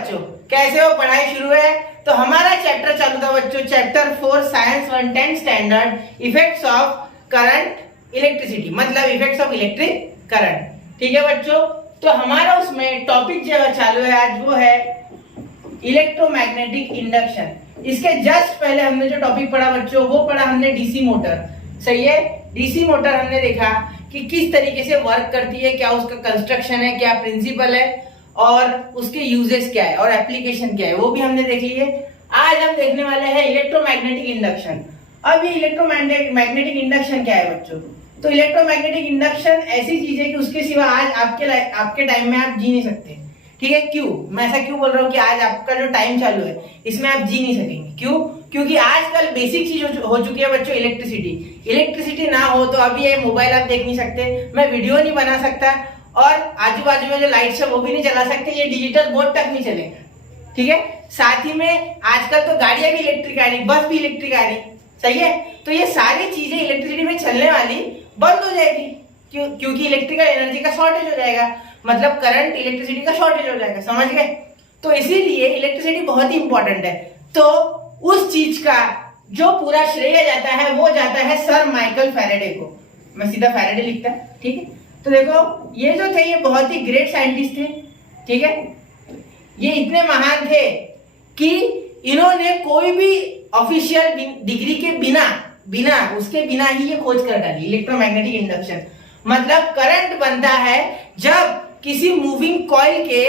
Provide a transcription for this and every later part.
बच्चों, कैसे हो? पढ़ाई शुरू है। तो हमारा चैप्टर चालू था बच्चों, chapter 4 science 1 10 standard effects of current electricity, मतलब इफेक्ट्स ऑफ इलेक्ट्रिक करंट। ठीक है बच्चों, तो हमारा उसमें टॉपिक जो चालू है आज वो है इलेक्ट्रोमैग्नेटिक इंडक्शन। इसके जस्ट पहले हमने जो टॉपिक पढ़ा बच्चों वो पढ़ा हमने डीसी मोटर। सही है, डीसी मोटर हमने देखा कि किस तरीके से वर्क करती है, क्या उसका कंस्ट्रक्शन है, क्या प्रिंसिपल है और उसके यूजेस क्या है और एप्लीकेशन क्या है, वो भी हमने देख लिए। आज हम देखने वाले हैं इलेक्ट्रोमैग्नेटिक इंडक्शन। अब ये इलेक्ट्रोमैग्नेटिक इंडक्शन क्या है बच्चों? तो इलेक्ट्रोमैग्नेटिक इंडक्शन ऐसी चीज है कि उसके सिवा आज आपके टाइम में आप जी नहीं सकते। ठीक है, क्यों? मैं ऐसा क्यों बोल रहा हूँ कि आज आपका जो टाइम चालू है इसमें आप जी नहीं सकेंगे। क्यों? क्योंकि आजकल बेसिक चीज हो चुकी है बच्चों इलेक्ट्रिसिटी। इलेक्ट्रिसिटी ना हो तो अभी ये मोबाइल आप देख नहीं सकते, मैं वीडियो नहीं बना सकता और आजू बाजू में जो लाइट्स है वो भी नहीं चला सकते, ये डिजिटल बोर्ड तक नहीं चलेगा। ठीक है, साथ ही में आजकल तो गाड़ियां भी इलेक्ट्रिक आ रही, बस भी इलेक्ट्रिक आ रही। सही है, तो ये सारी चीजें इलेक्ट्रिसिटी में चलने वाली बंद हो जाएगी। क्योंकि इलेक्ट्रिकल एनर्जी का शॉर्टेज हो जाएगा, मतलब करंट इलेक्ट्रिसिटी का शॉर्टेज हो जाएगा। समझ गए? तो इसीलिए इलेक्ट्रिसिटी बहुत ही इंपॉर्टेंट है। तो उस चीज का जो पूरा श्रेय जाता है वो जाता है सर माइकल फैराडे को। मैं सीधा फैराडे लिखता। ठीक है, तो देखो ये जो थे ये बहुत ही ग्रेट साइंटिस्ट थे। ठीक है, ये इतने महान थे कि इन्होंने कोई भी ऑफिशियल डिग्री के बिना उसके बिना ही ये खोज कर डाली इलेक्ट्रोमैग्नेटिक इंडक्शन। मतलब करंट बनता है जब किसी मूविंग कॉइल के,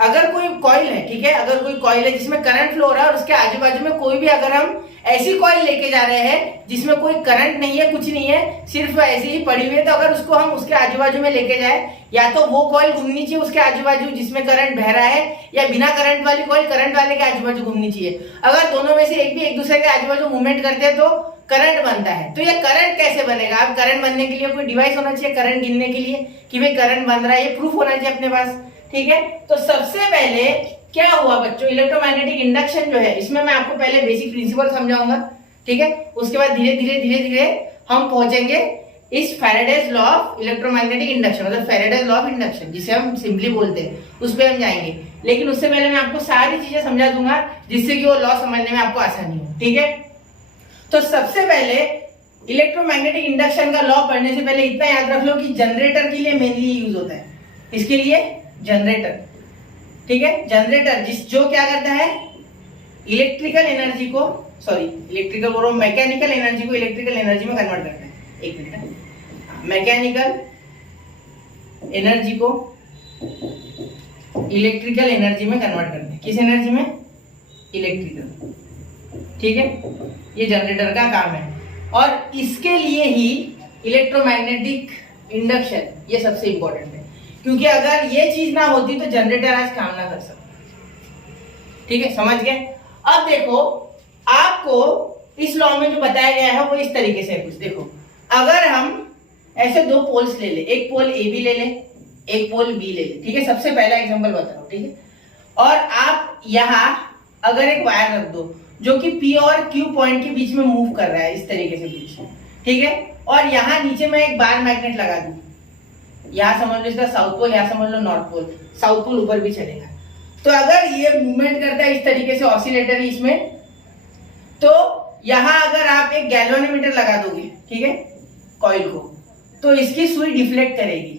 अगर कोई कॉइल है, ठीक है, अगर कोई कॉइल है जिसमें करंट फ्लो हो रहा है और उसके आजू बाजू में कोई भी अगर हम ऐसी कॉइल लेके जा रहे हैं जिसमें कोई करंट नहीं है, कुछ नहीं है, सिर्फ ऐसे ही पड़ी हुई है, तो अगर उसको हम उसके आजू बाजू में लेके जाए, या तो वो कॉइल घूमनी चाहिए उसके आजू बाजू जिसमें करंट बह रहा है, या बिना करंट वाली कॉइल करंट वाले के आजू बाजू घूमनी चाहिए। अगर दोनों में से एक भी एक दूसरे के आजू बाजू मूवमेंट करते हैं तो करंट बनता है। तो ये करंट कैसे बनेगा? अब करंट बनने के लिए कोई डिवाइस होना चाहिए करंट गिनने के लिए कि भाई करंट बन रहा है, ये प्रूफ होना चाहिए अपने पास। ठीक है, तो सबसे पहले क्या हुआ बच्चों, इलेक्ट्रोमैग्नेटिक इंडक्शन जो है इसमें मैं आपको पहले बेसिक प्रिंसिपल समझाऊंगा। ठीक है, उसके बाद धीरे धीरे हम पहुंचेंगे इस Faraday's law of electromagnetic induction, मतलब फैराडेज लॉ ऑफ इंडक्शन जिसे हम सिंपली बोलते हैं, उस पर हम जाएंगे। लेकिन उससे पहले मैं आपको सारी चीजें समझा दूंगा जिससे कि वो लॉ समझने में आपको आसानी हो। ठीक है, तो सबसे पहले इलेक्ट्रोमैग्नेटिक इंडक्शन का लॉ पढ़ने से पहले इतना याद रख लो कि जनरेटर के लिए मेनली यूज होता है। इसके लिए जनरेटर, ठीक है, जनरेटर जो क्या करता है इलेक्ट्रिकल एनर्जी को, इलेक्ट्रिकल बोलो, मैकेनिकल एनर्जी को इलेक्ट्रिकल एनर्जी में कन्वर्ट करता है। एक मिनट, मैकेनिकल एनर्जी को इलेक्ट्रिकल एनर्जी में कन्वर्ट करते हैं। किस एनर्जी में? इलेक्ट्रिकल। ठीक है, ये जनरेटर का काम है और इसके लिए ही इलेक्ट्रोमैग्नेटिक इंडक्शन ये सबसे इंपॉर्टेंट है, क्योंकि अगर ये चीज ना होती तो जनरेटर आज काम ना कर सकता। ठीक है, समझ गए? अब देखो आपको इस लॉ में जो बताया गया है वो इस तरीके से है कुछ। देखो, अगर हम ऐसे दो पोल्स ले ले, एक पोल ए बी ले ले, एक पोल बी ले ले। ठीक है, सबसे पहला एग्जांपल बता रहा हूं। ठीक है, और आप यहां अगर एक वायर रख दो जो कि P और Q पॉइंट के बीच में मूव कर रहा है इस तरीके से बीच में, ठीक है, और यहाँ नीचे मैं एक बार मैग्नेट लगा दूं, यहाँ समझ लो इसका साउथ पोल, यहाँ समझ लो नॉर्थ पोल, साउथ पोल ऊपर भी चलेगा। तो अगर ये मूवमेंट करता है इस तरीके से ऑसिलेटर इसमें, तो यहाँ अगर आप एक गैल्वेनोमीटर लगा दोगे, ठीक है, कॉइल को, तो इसकी सुई डिफ्लेक्ट करेगी।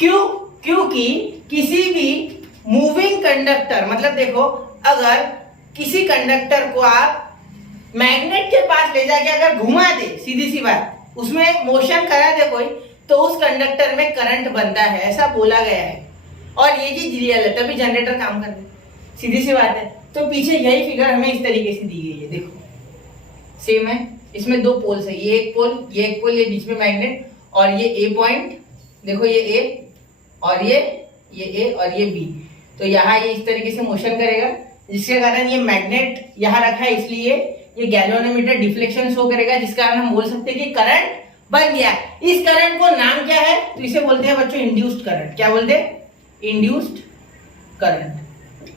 क्यों? क्योंकि किसी भी मूविंग कंडक्टर, मतलब देखो अगर किसी कंडक्टर को आप मैग्नेट के पास ले जाके अगर घुमा दे, सीधी सी बात, उसमें मोशन करा दे कोई, तो उस कंडक्टर में करंट बनता है, ऐसा बोला गया है। और ये चीज रियल है, तभी जनरेटर काम कर रहे हैं, सीधी सी बात है। तो पीछे यही फिगर हमें इस तरीके से दी गई है। देखो सेम है, इसमें दो पोल्स है, ये एक पोल, ये एक पोल, ये बीच में मैग्नेट, और ये ए पॉइंट, देखो ये ए और ये ए और ये बी। तो यहाँ ये इस तरीके से मोशन करेगा, जिसके कारण ये मैग्नेट यहाँ रखा है, इसलिए ये गैल्वेनोमीटर डिफ्लेक्शन शो करेगा, जिस कारण हम बोल सकते हैं कि करंट बन गया। इस करंट को नाम क्या है? तो इसे बोलते हैं बच्चों इंड्यूस्ड करंट। क्या बोलते हैं? Induced current.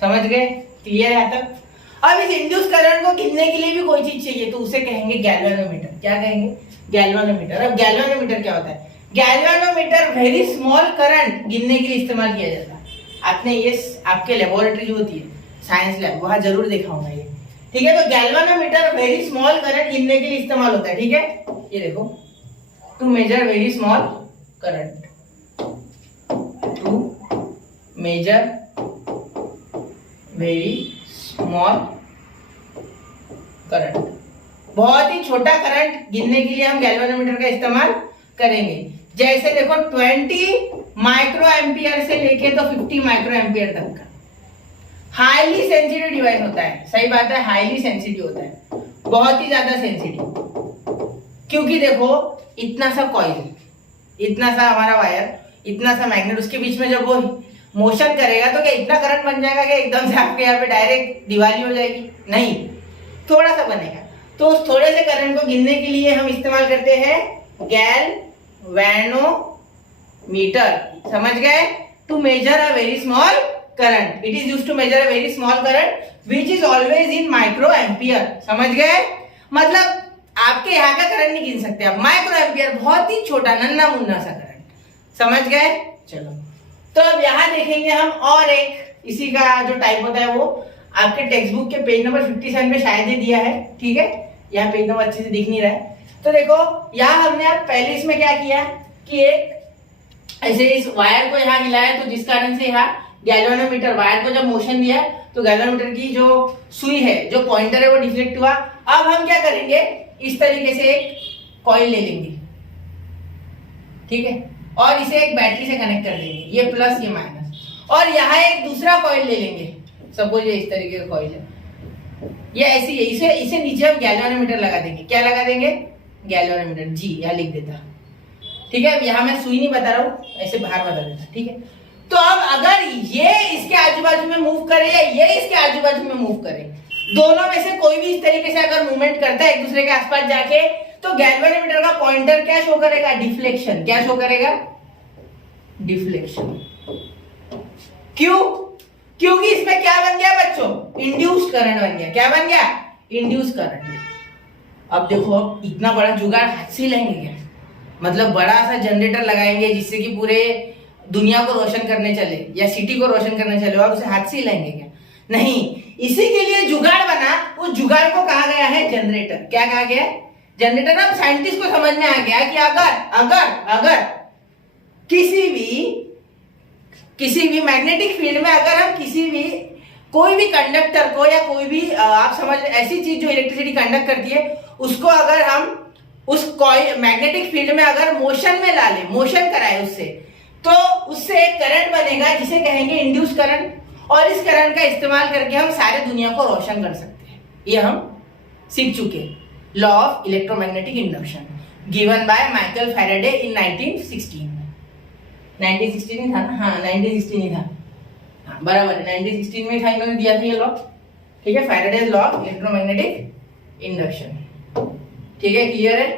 समझ गए? क्लियर है तक? अब इस इंड्यूस्ड करंट को गिनने के लिए भी कोई चीज चाहिए, तो उसे कहेंगे गैल्वेनोमीटर। क्या कहेंगे? गैल्वेनोमीटर। अब गैल्वेनोमीटर क्या होता है? गैल्वेनोमीटर वेरी स्मॉल करंट गिनने के लिए इस्तेमाल किया जाता है। आपने ये आपके लेबोरेटरी जो होती है साइंस लैब, वहां जरूर देखा होगा ये। ठीक है, तो गैल्वेनोमीटर वेरी स्मॉल करंट गिनने के लिए इस्तेमाल होता है। ठीक है, ये देखो, to measure very small current, to measure very small current, बहुत ही छोटा करंट गिनने के लिए हम गैल्वेनोमीटर का इस्तेमाल करेंगे। जैसे देखो 20 माइक्रो एम्पियर से लेके तो 50 माइक्रो एम्पियर तक का हाईली सेंसिटिव डिवाइस होता है। सही बात है, हाईली सेंसिटिव होता है, बहुत ही ज्यादा सेंसिटिव। क्योंकि देखो इतना सा कॉइल, इतना सा हमारा वायर, इतना सा मैग्नेट, उसके बीच में जब वो मोशन करेगा तो क्या इतना करंट बन जाएगा कि एकदम से आपके यहाँ पे डायरेक्ट दिवाली हो जाएगी? नहीं, थोड़ा सा बनेगा। तो उस थोड़े से करंट को गिनने के लिए हम इस्तेमाल करते हैं गैल्वेनोमीटर। समझ गए? To measure a very small current, it is used to measure a very small current which is always in micro ampere. समझ गए? मतलब आपके यहाँ का करंट नहीं गिन सकते आप, माइक्रो एम्पियर, बहुत ही छोटा नन्ना मुन्ना सा करंट। समझ गए? चलो, तो अब यहाँ देखेंगे हम और एक इसी का जो टाइप होता है, वो आपके टेक्स्ट बुक के पेज नंबर 57 में शायद ही दिया है। ठीक है, यहाँ पेज नंबर अच्छे से दिख नहीं रहा है। तो देखो यहाँ हमने अब पहले इसमें क्या किया कि एक ऐसे इस वायर को यहाँ हिलाया, तो जिस कारण से यहाँ गैल्वेनोमीटर वायर को जब मोशन दिया तो गैल्वेनोमीटर की जो सुई है, जो पॉइंटर है, वो डिफ्लेक्ट हुआ। अब हम क्या करेंगे, इस तरीके से एक कॉइल ले लेंगे, ठीक है, और इसे एक बैटरी से कनेक्ट कर देंगे, ये प्लस ये माइनस, और यहाँ एक दूसरा कॉइल ले लेंगे। सपोज ये इस तरीके का कॉइल है, ये ऐसी है, इसे नीचे हम गैल्वेनोमीटर लगा देंगे। क्या लगा देंगे? गैल्वेनोमीटर, जी यहाँ लिख देता। ठीक है, अब यहाँ मैं सुई नहीं बता रहा हूँ, ऐसे बाहर बता देता। ठीक है, तो अब अगर ये इसके आजू बाजू में मूव करे या ये इसके आजू बाजू में मूव करे, दोनों में से कोई भी इस तरीके से अगर मूवमेंट करता है एक दूसरे के आसपास जाके, तो गैल्वेनोमीटर का पॉइंटर क्या शो करेगा? डिफ्लेक्शन। क्या शो करेगा? डिफ्लेक्शन। क्यों? क्योंकि इसमें क्या बन गया बच्चों? इंड्यूस्ड करंट बन गया। क्या बन गया? Induced current. अब देखो, अब इतना बड़ा जुगाड़ हाथ से लेंगे क्या? मतलब बड़ा सा जनरेटर लगाएंगे जिससे कि पूरे दुनिया को रोशन करने चले या सिटी को रोशन करने चले, और उसे हाथ से हिलाएंगे क्या? नहीं, इसी के लिए जुगाड़ बना। उस जुगाड़ को कहा गया है जनरेटर। क्या कहा गया है? जनरेटर। अब साइंटिस्ट को समझ में आ गया कि अगर किसी भी मैग्नेटिक फील्ड में अगर हम कोई भी कंडक्टर को या कोई भी आप समझ ऐसी चीज जो इलेक्ट्रिसिटी कंडक्ट करती है, उसको अगर हम उस कॉइल मैग्नेटिक फील्ड में अगर मोशन में ला ले, मोशन कराए उससे, तो उससे एक करंट बनेगा जिसे कहेंगे इंड्यूस करंट, और इस करंट का इस्तेमाल करके हम सारे दुनिया को रोशन कर सकते हैं। ये हम सीख चुके। Law of electromagnetic induction given by Michael Faraday in 1916 ही था ना? हाँ, 1916 ही था। हाँ, बराबर है, 1916 में था, इन्होंने दिया था ये लॉ। ठीक है, Faraday's law of electromagnetic induction. ठीक है, क्लियर है?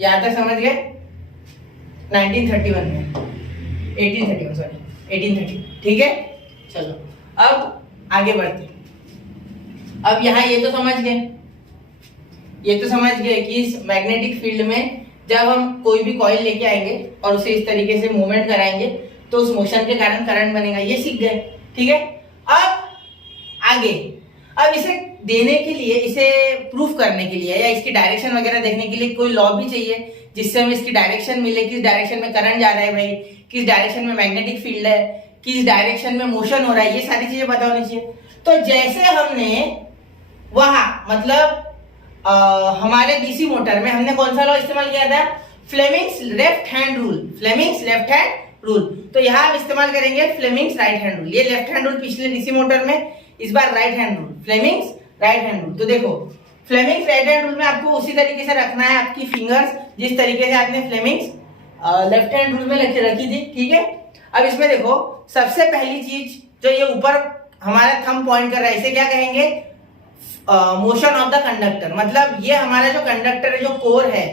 यहां तक समझ गए? 1931 में 1830। ठीक है, चलो अब आगे बढ़ते। अब यहाँ ये तो समझ गए कि इस मैग्नेटिक फील्ड में जब हम कोई भी कॉइल लेके आएंगे और उसे इस तरीके से मूवमेंट कराएंगे तो उस मोशन के कारण करंट बनेगा, ये सीख गए। ठीक है, अब आगे, अब इसे देने के लिए, इसे प्रूफ करने के लिए या इसकी डायरेक्शन वगैरह देखने के लिए कोई लॉ भी चाहिए जिससे हमें इसकी डायरेक्शन मिले, किस डायरेक्शन में करंट जा रहा है भाई, किस डायरेक्शन में मैग्नेटिक फील्ड है, किस डायरेक्शन में मोशन हो रहा है, ये सारी चीजें पता होनी चाहिए। तो जैसे हमने वहां मतलब हमारे डीसी मोटर में हमने कौन सा लॉ इस्तेमाल किया था? Fleming's left hand rule. तो यहाँ हम इस्तेमाल करेंगे फ्लेमिंग्स राइट हैंड रूल। ये लेफ्ट हैंड रूल पिछले डीसी मोटर में, इस बार right hand rule, Fleming's right hand rule. तो देखो, फ्लेमिंग्स राइट हैंड रूल में आपको उसी तरीके से रखना है आपकी फिंगर्स जिस तरीके से आपने फ्लेमिंग्स लेफ्ट हैंड रूल में रखी थी। ठीक है, अब इसमें देखो, सबसे पहली चीज जो ये ऊपर हमारा थंब पॉइंट कर रहा है, इसे क्या कहेंगे? Motion of the conductor. मतलब ये हमारा जो कंडक्टर है, जो कोर है,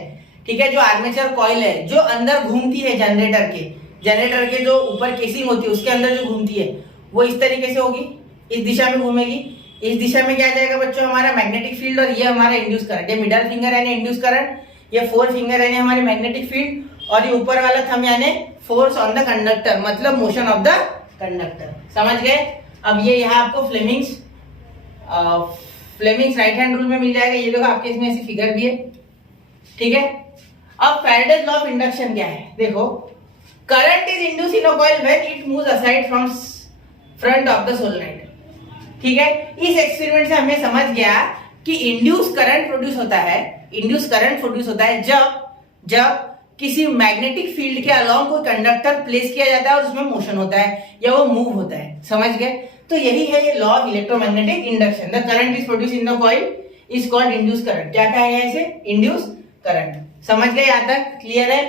ठीक है, जो आर्मेचर कॉइल है, जो अंदर घूमती है जनरेटर के जो ऊपर केसिंग होती है उसके अंदर जो घूमती है, वो इस तरीके से होगी, इस दिशा में घूमेगी। इस दिशा में क्या जाएगा बच्चों? हमारा मैग्नेटिक फील्ड, और ये हमारा इंड्यूस करंट। ये मिडल फिंगर यानी इंड्यूस करंट, ये फोर फिंगर यानी हमारी मैग्नेटिक फील्ड, और ये ऊपर वाला थंब यानी फोर्स ऑन द कंडक्टर, मतलब मोशन ऑफ द कंडक्टर। समझ गए? अब ये यहाँ आपको फ्लेमिंग्स राइट हैंड रूल में मिल जाएगा। ये देखो आपके इसमें ऐसी फिगर भी है, ठीक है। अब फैराडेज लॉ ऑफ इंडक्शन क्या है? देखो, current is induce in a coil when it moves aside from front of the solenoid. ठीक है, इस एक्सपेरिमेंट से हमें समझ गया कि इंड्यूस करंट प्रोड्यूस होता है जब किसी मैग्नेटिक फील्ड के अलोंग कोई कंडक्टर प्लेस किया जाता है और उसमें मोशन होता है या वो मूव होता है। समझ गए? तो यही है ये law of electromagnetic induction. The current is produce in the coil is called induce current. क्या कहा है इसे? Induce current. समझ गए? यहां तक क्लियर है?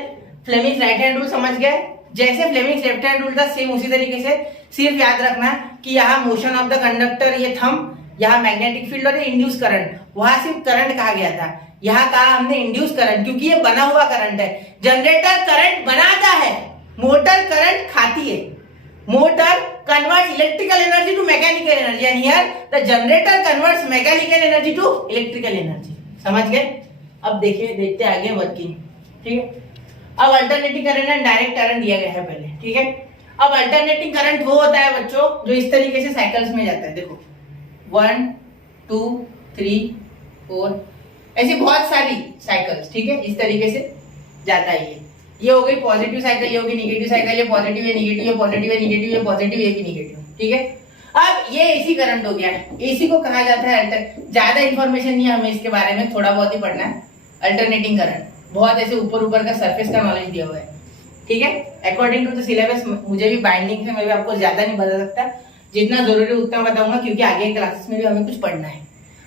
फ्लेमिंग्स राइट हैंड रूल समझ गए? जैसे फ्लेमिंग्स लेफ्ट हैंड रूल था सेम उसी तरीके से, सिर्फ याद रखना कि यहाँ मोशन ऑफ द कंडक्टर, ये थंब, यहाँ मैग्नेटिक फील्ड और ये इंड्यूस करंट। वहां सिर्फ करंट कहा गया था, यहाँ कहा हमने इंड्यूस करंट, क्योंकि ये बना हुआ करंट है। जनरेटर करंट बनाता है, मोटर करंट खाती है। Motor converts electrical energy to mechanical energy and here the generator converts mechanical energy to electrical energy. समझ गए? अब देखते आगे वर्किंग। ठीक है, अब alternating current and direct current दिया गया है पहले। ठीक है, अब अल्टरनेटिंग करंट वो होता है बच्चों जो इस तरीके से साइकिल्स में जाता है। देखो 1 2 3 4 ऐसी बहुत सारी साइकिल्स, ठीक है, इस तरीके से जाता है। ये हो गई पॉजिटिव साइकिल, ये होगी नेगेटिव साइकिल, ये पॉजिटिव है नेगेटिव, ये पॉजिटिव है नेगेटिव, ये पॉजिटिव, ये भी नेगेटिव। ठीक है, अब ये एसी करंट हो गया। एसी को कहा जाता है, ज्यादा इंफॉर्मेशन नहीं है हमें इसके बारे में, थोड़ा बहुत ही पढ़ना है। अल्टरनेटिंग करंट बहुत ऐसे ऊपर का सरफेस का नॉलेज दिया हुआ है। ठीक है, अकॉर्डिंग टू द सिलेबस मुझे भी बाइंडिंग से मैं भी आपको ज्यादा नहीं बता सकता, जितना जरूरी उतना बताऊंगा, क्योंकि आगे क्लासेस में भी हमें कुछ पढ़ना है।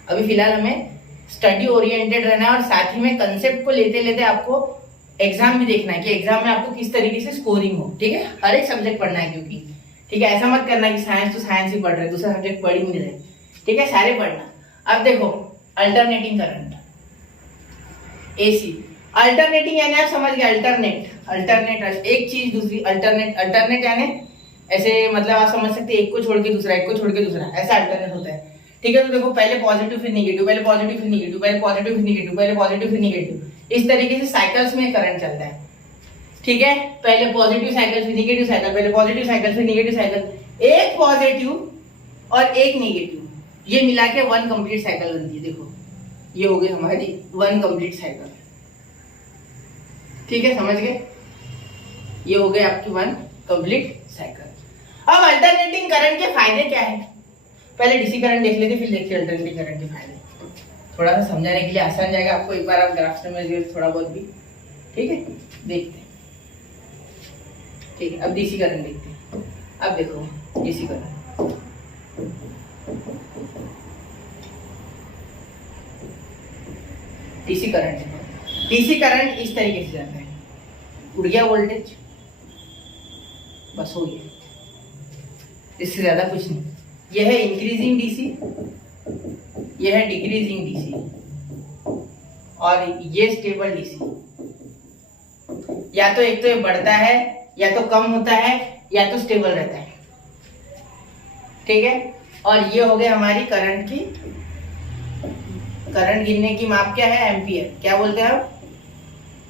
अभी फिलहाल हमें स्टडी ओरिएंटेड रहना है और साथ ही में कंसेप्ट को लेते लेते आपको एग्जाम भी देखना है कि एग्जाम में आपको किस तरीके से स्कोरिंग हो। ठीक है, हर एक सब्जेक्ट पढ़ना है, क्योंकि ठीक है, ऐसा मत करना कि साइंस तो साइंस ही पढ़ रहे, दूसरा सब्जेक्ट पढ़ ही नहीं रहे। ठीक है, सारे पढ़ना। अब देखो अल्टरनेटिंग करंट, एसी अल्टरनेटिंग यानी आप समझ गए, अल्टरनेट एक चीज दूसरी, अल्टरनेट यानी ऐसे, मतलब आप समझ सकते हैं एक को छोड़ के दूसरा, एक को छोड़ के दूसरा, ऐसा अल्टरनेट होता है। ठीक है, तो देखो पहले पॉजिटिव फिर नेगेटिव, पहले पॉजिटिव फिर नेगेटिव, पहले पॉजिटिव फिर नेगेटिव, पहले पॉजिटिव फिर नेगेटिव, इस तरीके से साइकिल्स में करंट चलता है। ठीक है, पहले पॉजिटिव साइकिल फिर नेगेटिव साइकिल, पहले पॉजिटिव साइकिल फिर नेगेटिव साइकिल, एक पॉजिटिव और एक नेगेटिव, ये मिला के 1 कंप्लीट साइकिल बनती है। देखो ये हो गई हमारी 1 कंप्लीट साइकिल। ठीक है, समझ गए? ये हो गए आपकी 1 कंप्लीट साइकिल। अब अल्टरनेटिंग करंट के फायदे क्या है? पहले डीसी करंट देख लेते, फिर देखते अल्टरनेटिंग करंट के फायदे। थोड़ा सा समझाने के लिए आसान जाएगा आपको, एक बार आप ग्राफ में थोड़ा बहुत भी। ठीक है, देखते हैं। ठीक है, अब डीसी करंट देखते हैं। अब देखो डीसी करंट, डीसी करंट इस तरीके से जाता है, उड़ गया वोल्टेज, बस हो गया, इससे ज्यादा कुछ नहीं। यह है इंक्रीजिंग डीसी, यह है डिक्रीजिंग डीसी, और ये स्टेबल डीसी। या तो एक तो ये बढ़ता है, या तो कम होता है, या तो स्टेबल रहता है। ठीक है, और ये हो गई हमारी करंट की, करंट गिनने की माप क्या है? एम्पियर। क्या बोलते हैं आप?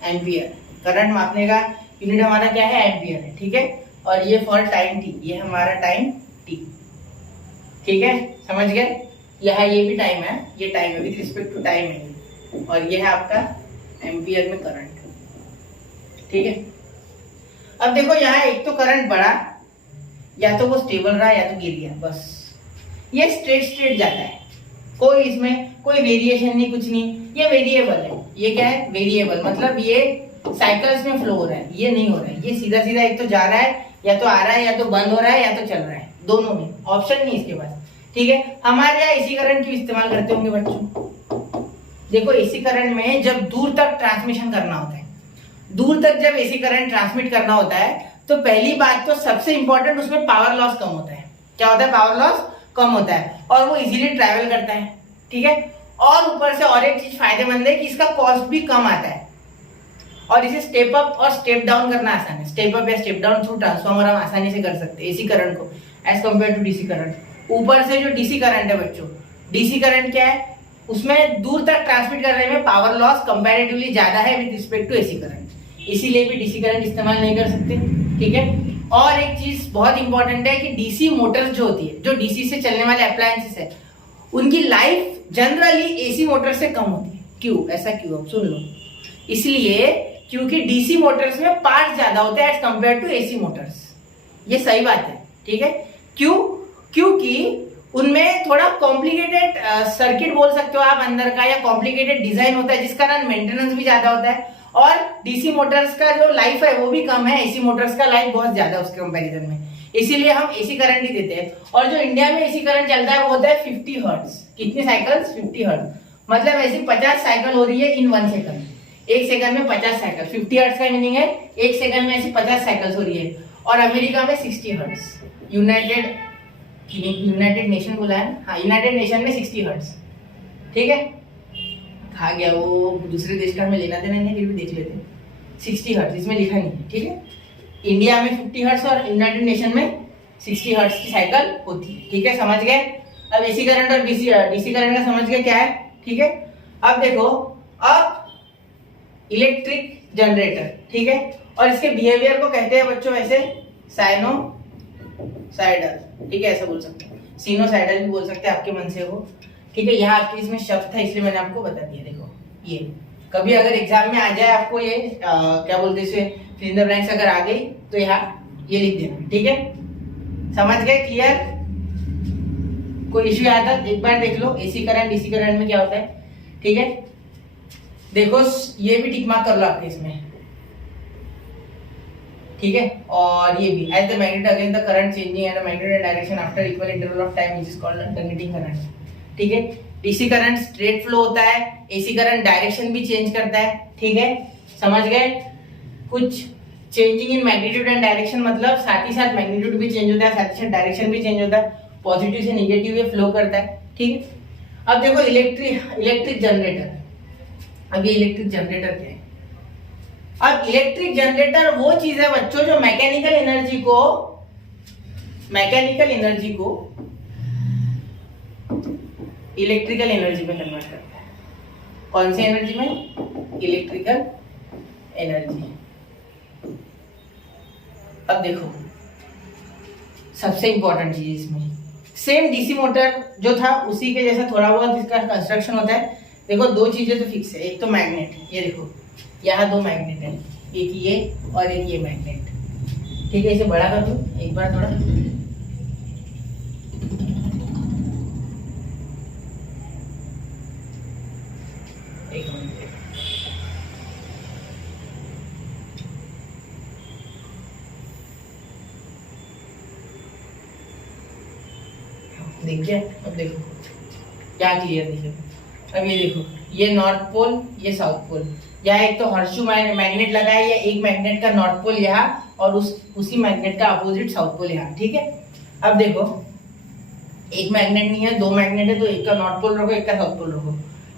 एम्पियर। करंट मापने का यूनिट हमारा क्या है? एम्पियर है। ठीक है, और ये फॉर टाइम टी, ये हमारा टाइम टी। ठीक है, समझ गए? यह ये भी टाइम है, ये टाइम है, विद रिस्पेक्ट टू टाइम है, और ये है आपका एम्पियर में करंट। ठीक है, अब देखो यहाँ एक तो करंट बढ़ा, या तो वो स्टेबल रहा या तो गिर गया, बस ये स्ट्रेट जाता है, कोई इसमें कोई वेरिएशन नहीं, कुछ नहीं। ये वेरिएबल है, ये क्या है? वेरिएबल, मतलब ये साइकिल्स में फ्लो हो रहा है, ये नहीं हो रहा है, ये सीधा सीधा एक तो जा रहा है, या तो आ रहा है, या तो बंद हो रहा है, या तो चल रहा है, दोनों में, ऑप्शन नहीं इसके पास। ठीक है, हमारे यहाँ एसी करंट क्यों इस्तेमाल करते होंगे बच्चों? देखो एसी करंट में जब दूर तक ट्रांसमिशन करना होता है, दूर तक जब एसी करंट ट्रांसमिट करना होता है, तो पहली बात तो सबसे इंपॉर्टेंट, उसमें पावर लॉस कम होता है। क्या होता है? पावर लॉस कम होता है, और वो इजीली ट्रैवल करता है। ठीक है, और ऊपर से और एक चीज फायदेमंद है कि इसका कॉस्ट भी कम आता है, और इसे स्टेप अप और स्टेप डाउन करना आसान है। स्टेप अप या स्टेप डाउन थ्रू ट्रांसफार्मर हम आसानी से कर सकते हैं एसी करंट को, as compared to DC current. ऊपर से जो डीसी करंट है बच्चों, डीसी करंट क्या है? उसमें दूर तक ट्रांसमिट करने में पावर लॉस कंपैरेटिवली ज्यादा है with respect to AC current, इसीलिए भी डीसी करंट इस्तेमाल नहीं कर सकते। ठीक है, और एक चीज बहुत इंपॉर्टेंट है कि डीसी मोटर्स जो होती है, जो डीसी से चलने वाले अप्लायंसेस है, उनकी लाइफ जनरली एसी मोटर से कम होती है। क्यों? ऐसा क्यों? अब सुन लो। इसलिए क्योंकि डीसी मोटर्स में पार्ट ज्यादा होते हैं as compared to AC motors. ये सही बात है, ठीक है। क्यों? क्योंकि उनमें थोड़ा कॉम्प्लिकेटेड सर्किट बोल सकते हो आप अंदर का, या कॉम्प्लिकेटेड डिजाइन होता है, जिस कारण मेंटेनेंस भी ज्यादा होता है। और डीसी मोटर्स का जो लाइफ है वो भी कम है, एसी मोटर्स का लाइफ बहुत ज्यादा है उसके कंपैरिजन में। इसीलिए हम एसी करंट ही देते हैं। और जो इंडिया में एसी करंट चलता है वो होता है 50 हर्ट्ज। कितने साइकिल्स? 50 हर्ट्ज। मतलब ऐसी 50 साइकिल हो रही है इन 1 सेकंड। 1 सेकंड में 50 साइकिल। 50 हर्ट्ज का मीनिंग है 1 सेकंड में ऐसी 50 साइकिल्स हो रही है। और अमेरिका में 60 हर्ट्ज। यूनाइटेड नेशन बोला है, हाँ, यूनाइटेड नेशन में 60 हर्ट्ज। ठीक है, खा गया वो, दूसरे देश का हमें लेना देना नहीं, फिर भी देख लेते हैं। 60 हर्ट्ज इसमें लिखा नहीं है, ठीक है। इंडिया में 50 हर्ट्ज और यूनाइटेड नेशन में 60 हर्ट्ज की साइकिल होती है, ठीक है, समझ गए। अब एसी करंट और डीसी करंट का समझ गए क्या है, ठीक है। अब देखो, अब इलेक्ट्रिक जनरेटर, ठीक है, और इसके बिहेवियर को कहते हैं बच्चों ऐसे साइनोसाइडल, ठीक है, ऐसा बोल सकते हैं, सिनोसाइडल भी बोल सकते हैं, आपके मन से हो, ठीक है। यहाँ आपके इसमें शब्द था इसलिए मैंने आपको बता दिया। देखो, ये कभी अगर एग्जाम में आ जाए आपको ये क्या बोलते हैं इसे, फिल इन द ब्लैंक्स अगर आ गई तो यहाँ ये लिख देना, ठीक है, समझ गए, क्लियर। कोई इश्यू आया था एक बार देख लो, एसी करंट डीसी करंट में क्या होता है, ठीक है। देखो ये भी टिक मार्क कर लो आपके इसमें, ठीक है, और ये भी as the magnet again the current changing and the magnetic direction after equal interval of time which is called alternating current, ठीक है। डीसी करंट स्ट्रेट फ्लो होता है, एसी करंट डायरेक्शन भी चेंज करता है, ठीक है, समझ गए। कुछ changing in magnitude and direction मतलब साथ ही साथ मैग्नीट्यूड भी चेंज होता है, साथ ही साथ डायरेक्शन भी चेंज होता है, पॉजिटिव से नेगेटिव में फ्लो करता है, ठीक है। अब देखो इलेक्ट्रिक जनरेटर, अब ये इलेक्ट्रिक जनरेटर क्या है। अब इलेक्ट्रिक जनरेटर वो चीज है बच्चों जो मैकेनिकल एनर्जी को इलेक्ट्रिकल एनर्जी में कन्वर्ट करता है। कौन सी एनर्जी में? Electrical energy. अब देखो सबसे इंपॉर्टेंट चीज इसमें, सेम डीसी मोटर जो था उसी के जैसा थोड़ा बहुत इसका कंस्ट्रक्शन होता है। देखो दो चीजें तो फिक्स है, एक तो मैग्नेट, ये देखो यहाँ 2 मैग्नेट है, एक ये और एक ये मैग्नेट, ठीक है। इसे बड़ा कर दो एक बार थोड़ा, एक मिनट, देखिए, अब देखो क्या क्लियर दिखे। अब ये देखो, ये नॉर्थ पोल, ये साउथ पोल, यहाँ एक तो हॉर्सशू मैग्नेट लगा है, या एक मैग्नेट का नॉर्थ पोल यहाँ और उसी मैग्नेट का अपोजिट साउथ पोल यहाँ, ठीक है। अब देखो एक मैग्नेट नहीं है, 2 मैग्नेट है, तो एक का नॉर्थ पोल रखो, एक का साउथ पोल रखो,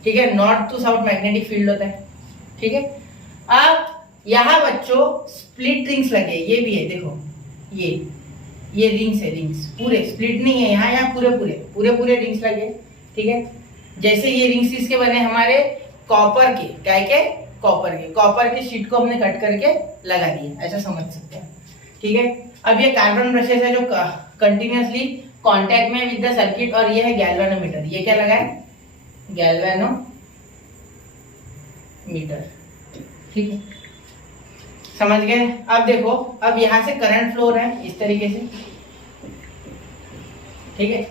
ठीक है। North to south magnetic field होता है, ठीक है। अब यहाँ बच्चों स्प्लिट रिंग्स लगे, ये भी है, देखो ये रिंग्स है, रिंग्स पूरे, स्प्लिट नहीं है यहाँ पूरे रिंग्स लगे, ठीक है। जैसे ये रिंग्स किसके बने, हमारे कॉपर के, क्या के, कॉपर के शीट को हमने कट करके लगा दिया, ऐसा समझ सकते हैं, ठीक है। अब ये कार्बन ब्रशेस है जो कंटिन्यूअसली कांटेक्ट में विद द सर्किट, और ये है गैल्वेनोमीटर, ये क्या लगा है, गैल्वेनोमीटर, ठीक है, समझ गए। अब देखो, अब यहां से करंट फ्लो हो रहा है इस तरीके से, ठीक है।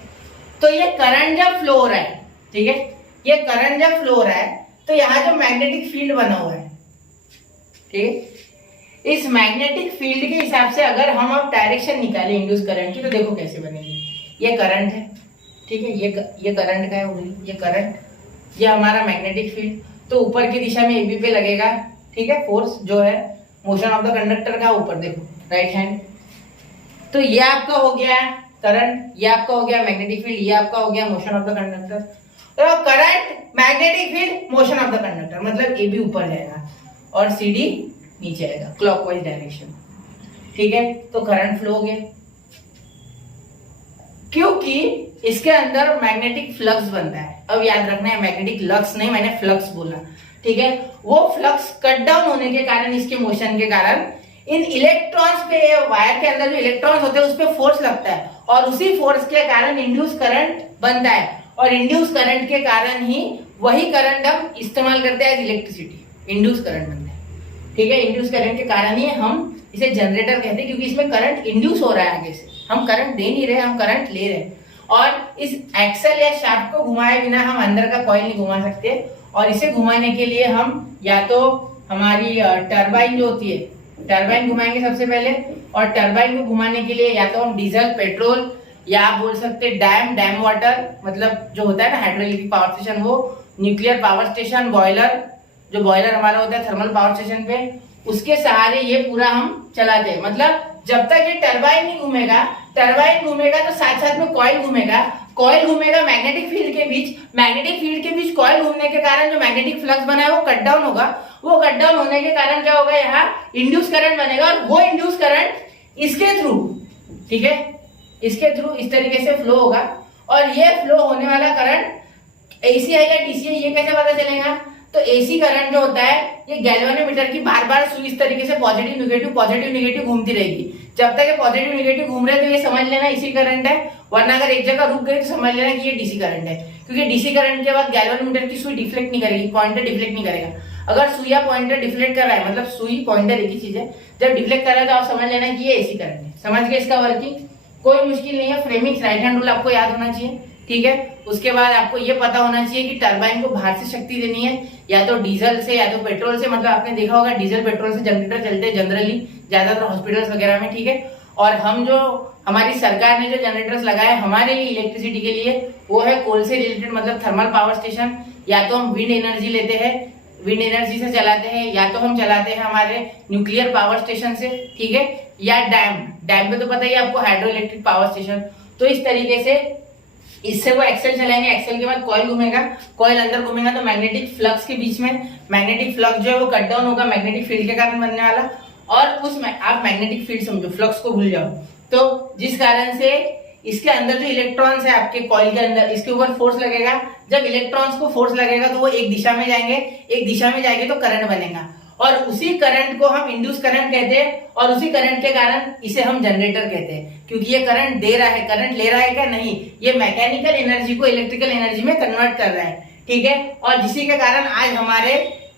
तो ये करंट जब फ्लो हो रहा है, ठीक है, ये करंट जब फ्लो हो रहा है तो यहाँ जो मैग्नेटिक फील्ड बना हुआ है, ठीक है, इस मैग्नेटिक फील्ड के हिसाब से अगर हम अब डायरेक्शन निकालें इंड्यूस करंट की, तो देखो कैसे बनेगी। ये करंट है, ठीक है, ये करंट का है, ये करंट, ये हमारा मैग्नेटिक फील्ड, तो ऊपर की दिशा में एबी पे लगेगा, ठीक है, फोर्स जो है मोशन ऑफ द कंडक्टर का ऊपर, देखो राइट हैंड, तो ये आपका हो गया करंट, ये आपका हो गया मैग्नेटिक फील्ड, ये आपका हो गया मोशन ऑफ द कंडक्टर। तो current, magnetic field, motion of the conductor, मतलब ए बी ऊपर जाएगा और सी डी नीचे आएगा, क्लॉकवाइज डायरेक्शन, ठीक है। तो करंट फ्लो हो गया, क्योंकि इसके अंदर मैग्नेटिक फ्लक्स बनता है। अब याद रखना है मैग्नेटिक लक्स नहीं, मैंने फ्लक्स बोला, ठीक है। वो फ्लक्स कट डाउन होने के कारण, इसके मोशन के कारण इन इलेक्ट्रॉन्स पे, वायर के अंदर जो इलेक्ट्रॉन्स होते हैं उस पे फोर्स लगता है और उसी फोर्स के कारण इंड्यूस करंट बनता है और इंड्यूस करंट के कारण ही वही करंट हम इस्तेमाल करते हैं एज इलेक्ट्रिसिटी, इंड्यूस करंट बनता है। ठीक है, इंड्यूस करंट के कारण ही हम इसे जनरेटर कहते हैं, क्योंकि इसमें करंट इंड्यूस हो रहा है आगे से, हम करंट दे नहीं रहे, हम करंट ले रहे हैं। और इस एक्सल या शाफ्ट को घुमाए बिना हम अंदर का कॉइल नहीं घुमा सकते और इसे घुमाने के लिए हम या तो हमारी टरबाइन जो होती है, टरबाइन घुमाएंगे सबसे पहले, और टरबाइन को घुमाने के लिए या तो हम डीजल, पेट्रोल या आप बोल सकते हैं डैम वाटर, मतलब जो होता है ना हाइड्रोइलेक्ट्रिक पावर स्टेशन, वो न्यूक्लियर पावर स्टेशन, बॉयलर, जो बॉयलर हमारा होता है थर्मल पावर स्टेशन पे, उसके सहारे ये पूरा हम चलाते हैं। मतलब जब तक ये टरबाइन नहीं घूमेगा, टरबाइन घूमेगा तो साथ साथ में कॉइल घूमेगा, कॉइल घूमेगा मैग्नेटिक फील्ड के बीच, मैग्नेटिक फील्ड के बीच कॉइल घूमने के कारण जो मैग्नेटिक फ्लक्स बना है वो कट डाउन होगा, वो कट डाउन होने के कारण क्या होगा, यहाँ इंड्यूस करंट बनेगा और वो इंड्यूस करंट इसके थ्रू, ठीक है, इसके थ्रू इस तरीके से फ्लो होगा। और ये फ्लो होने वाला करंट एसी है या डीसी है ये कैसे पता चलेगा, तो एसी करंट जो होता है ये गैल्वेनोमीटर की बार बार सुई इस तरीके से पॉजिटिव नेगेटिव घूमती रहेगी। जब तक ये पॉजिटिव नेगेटिव घूम रहे तो ये समझ लेना एसी करंट है, वरना अगर एक जगह रुक गई तो समझ लेना कि ये डीसी करंट है, क्योंकि डीसी करंट के बाद गैल्वेनोमीटर की सुई डिफ्लेक्ट नहीं करेगी, पॉइंटर डिफ्लेक्ट नहीं करेगा। अगर सुई या पॉइंटर डिफ्लेक्ट कर रहा है, मतलब सुई पॉइंटर एक ही चीज है, जब डिफ्लेक्ट कर रहा है तो आप समझ लेना कि ये एसी करंट है। समझ गए इसका वर्किंग, कोई मुश्किल नहीं है। फ्रेमिंग राइट हैंड रूल आपको याद होना चाहिए, ठीक है। उसके बाद आपको ये पता होना चाहिए कि टरबाइन को बाहर से शक्ति देनी है, या तो डीजल से या तो पेट्रोल से, मतलब आपने देखा होगा डीजल पेट्रोल से जनरेटर चलते हैं जनरली ज्यादातर हॉस्पिटल्स वगैरह में, ठीक है। और हम जो हमारी सरकार ने जो जनरेटर्स लगाए हमारे लिए इलेक्ट्रिसिटी के लिए, वो है कोल से रिलेटेड, मतलब थर्मल पावर स्टेशन, या तो हम विंड एनर्जी लेते हैं, विंड एनर्जी से चलाते हैं, या तो हम चलाते हैं हमारे न्यूक्लियर पावर स्टेशन से, ठीक है, या डैम पे तो पता ही आपको हाइड्रो इलेक्ट्रिक पावर स्टेशन। तो इस तरीके से इससे वो एक्सेल चलाएंगे, एक्सेल के बाद कॉइल घूमेगा, कॉइल अंदर घूमेगा तो मैग्नेटिक फ्लक्स के बीच में मैग्नेटिक फ्लक्स जो है वो कट डाउन होगा मैग्नेटिक फील्ड के कारण बनने वाला, और उसमें आप मैग्नेटिक फील्ड समझो, फ्लक्स को भूल जाओ। तो जिस कारण से इसके अंदर जो इलेक्ट्रॉन्स है आपके कॉइल के अंदर, इसके ऊपर फोर्स लगेगा, जब इलेक्ट्रॉन्स को फोर्स लगेगा तो वो एक दिशा में जाएंगे, एक दिशा में जाएंगे तो करंट बनेगा, और उसी करंट को हम इंड्यूस करंट कहते हैं, और उसी करंट के कारण इसे हम जनरेटर कहते हैं, क्योंकि ये करंट दे रहा है, करंट ले रहा है क्या, नहीं, ये मैकेनिकल एनर्जी को इलेक्ट्रिकल एनर्जी में कन्वर्ट कर रहा है, ठीक है। और जिसी के कारण आज हमारे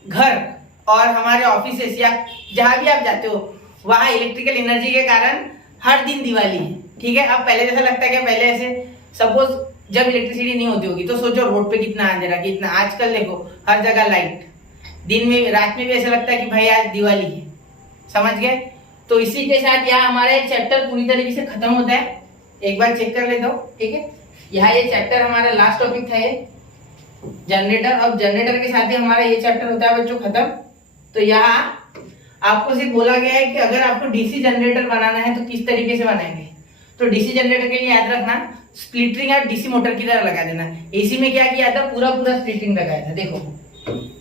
घर और हमारे ऑफिसेस या जहां भी आप जाते हो वहां इलेक्ट्रिकल एनर्जी के कारण हर दिन दिवाली है, ठीक है। अब पहले जैसा लगता है कि पहले ऐसे सपोज जब इलेक्ट्रिसिटी नहीं होती होगी तो सोचो रोड पे कितना अंधेरा, कितना, आजकल देखो हर जगह लाइट, दिन में रात में भी ऐसा लगता है कि भाई आज दिवाली है, समझ गए। तो इसी के साथ यहाँ हमारा एक चैप्टर पूरी तरीके से खत्म होता है, एक बार चेक कर लेता हूँ, ठीक है। यहाँ ये चैप्टर हमारा लास्ट टॉपिक था, ये जनरेटर। अब जनरेटर के साथ ही हमारा ये चैप्टर होता है बच्चों खत्म। तो यहाँ आपको सिर्फ बोला गया है कि अगर आपको डीसी जनरेटर बनाना है तो किस तरीके से बनाएंगे। तो डीसी जनरेटर के लिए याद रखना स्प्लिटरिंग आप डीसी मोटर की तरह लगा देना। एसी में क्या किया था, पूरा स्प्लिटरिंग लगाया था, देखो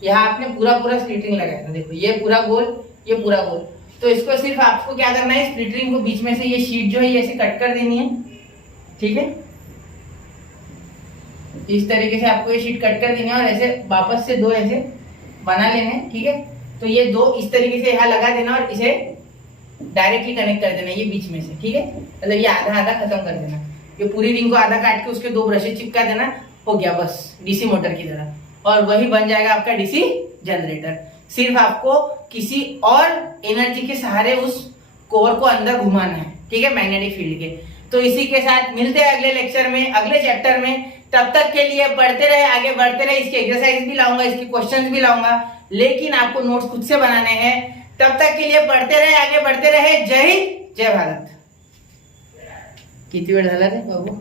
यहाँ आपने पूरा स्प्लिटरिंग लगाया था, देखो ये पूरा गोल, ये पूरा गोल। तो इसको सिर्फ आपको क्या करना है, स्प्लिटरिंग को बीच में से ये शीट जो है ये ऐसे कट कर देनी है, ठीक है। इस तरीके से आपको ये शीट कट कर देनी है और ऐसे वापस से दो ऐसे बना लेने, ठीक है। तो ये दो इस तरीके से यहाँ लगा देना और इसे डायरेक्टली कनेक्ट कर देना ये बीच में से, ठीक है। मतलब ये आधा आधा खत्म कर देना, ये पूरी रिंग को आधा काट के उसके दो ब्रशेज चिपका देना, हो गया बस डीसी मोटर की तरह, और वही बन जाएगा आपका डीसी जनरेटर। सिर्फ आपको किसी और एनर्जी के सहारे उस कोर को अंदर घुमाना है, ठीक है, मैग्नेटिक फील्ड के। तो इसी के साथ मिलते हैं अगले लेक्चर में, अगले चैप्टर में। तब तक के लिए पढ़ते रहे, आगे बढ़ते रहे। इसके एक्सरसाइज भी लाऊंगा, इसके क्वेश्चंस भी लाऊंगा, लेकिन आपको नोट्स खुद से बनाने हैं। तब तक के लिए पढ़ते रहे, आगे बढ़ते रहे। जय हिंद, जय भारत। किती वेळ झाला रे बाबू?